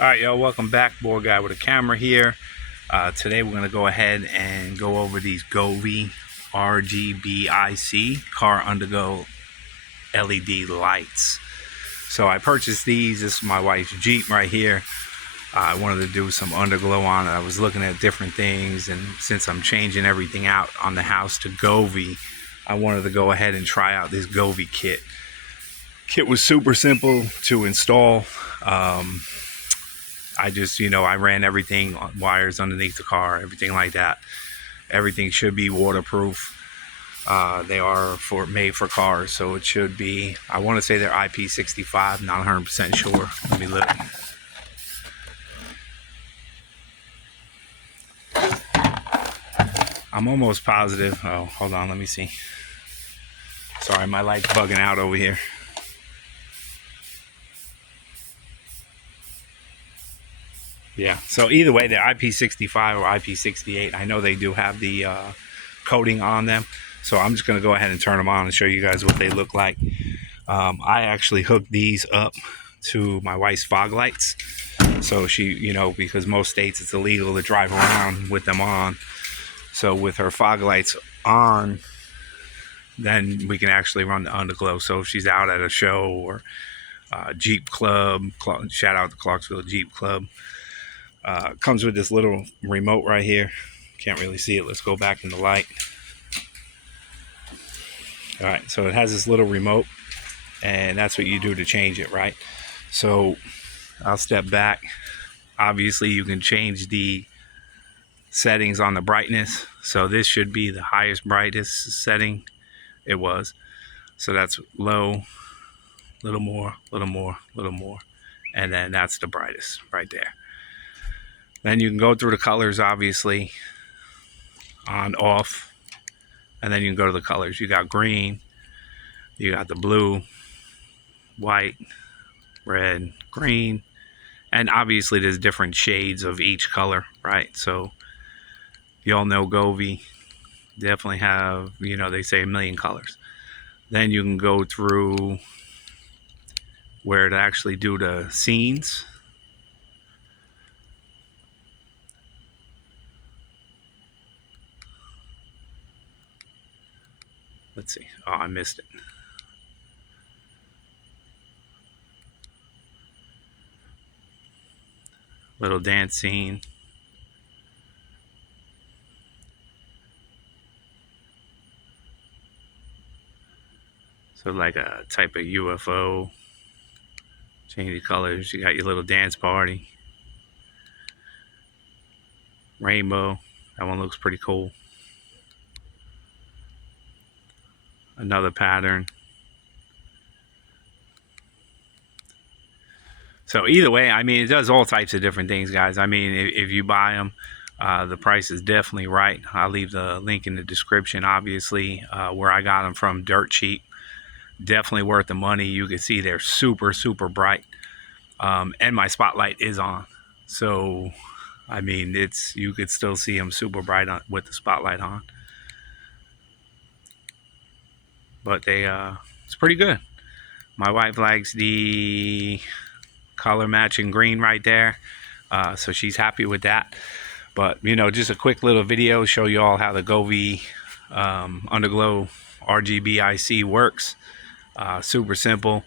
Alright, y'all, welcome back. Board Guy with a camera here. Today we're going to go ahead and go over these Govee RGBIC car underglow LED lights. So I purchased these. This is my wife's Jeep right here. I wanted to do some underglow on it. I was looking at different things, and since I'm changing everything out on the house to Govee, I wanted to go ahead and try out this Govee kit. Kit was super simple to install. I ran everything, wires underneath the car, everything like that. Everything should be waterproof. They are made for cars, so it should be, I want to say they're IP65, not 100% sure. Let me look. I'm almost positive. Oh, hold on, let me see. Sorry, my light's bugging out over here. Yeah, so either way, they're IP65 or IP68. I know they do have the coating on them, so I'm just going to go ahead and turn them on and show you guys what they look like. I actually hooked these up to my wife's fog lights, so she, because most states it's illegal to drive around with them on. So with her fog lights on, then we can actually run the underglow. So if she's out at a show or Jeep Club, shout out to Clarksville Jeep Club. Comes with this little remote right here. Can't really see it. Let's go back in the light. Alright, so it has this little remote, and that's what you do to change it, right? So I'll step back. Obviously you can change the settings on the brightness. So this should be the highest brightest setting. It was. So that's low, little more, little more, little more. And then that's the brightest right there. Then you can go through the colors, obviously, on, off, and then you can go to the colors. You got green, you got the blue, white, red, green, and obviously there's different shades of each color, right? So you all know Govee definitely have, they say 1,000,000 colors. Then you can go through where to actually do the scenes. Let's see. Oh, I missed it. Little dance scene. So like a type of UFO. Change the colors. You got your little dance party. Rainbow. That one looks pretty cool. Another pattern. So either way, it does all types of different things, guys. If you buy them, the price is definitely right. I'll leave the link in the description, obviously, where I got them from, dirt cheap. Definitely worth the money. You can see they're super, super bright. And my spotlight is on. So, you could still see them super bright with the spotlight on. But it's pretty good. My wife likes the color matching green right there, so she's happy with that. But just a quick little video show you all how the Govee underglow RGBIC works. Super simple.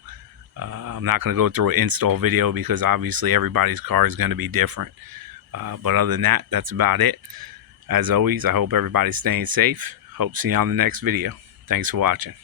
I'm not going to go through an install video because obviously everybody's car is going to be different, but other than that, that's about it. As always, I hope everybody's staying safe. Hope to see you on the next video. Thanks for watching.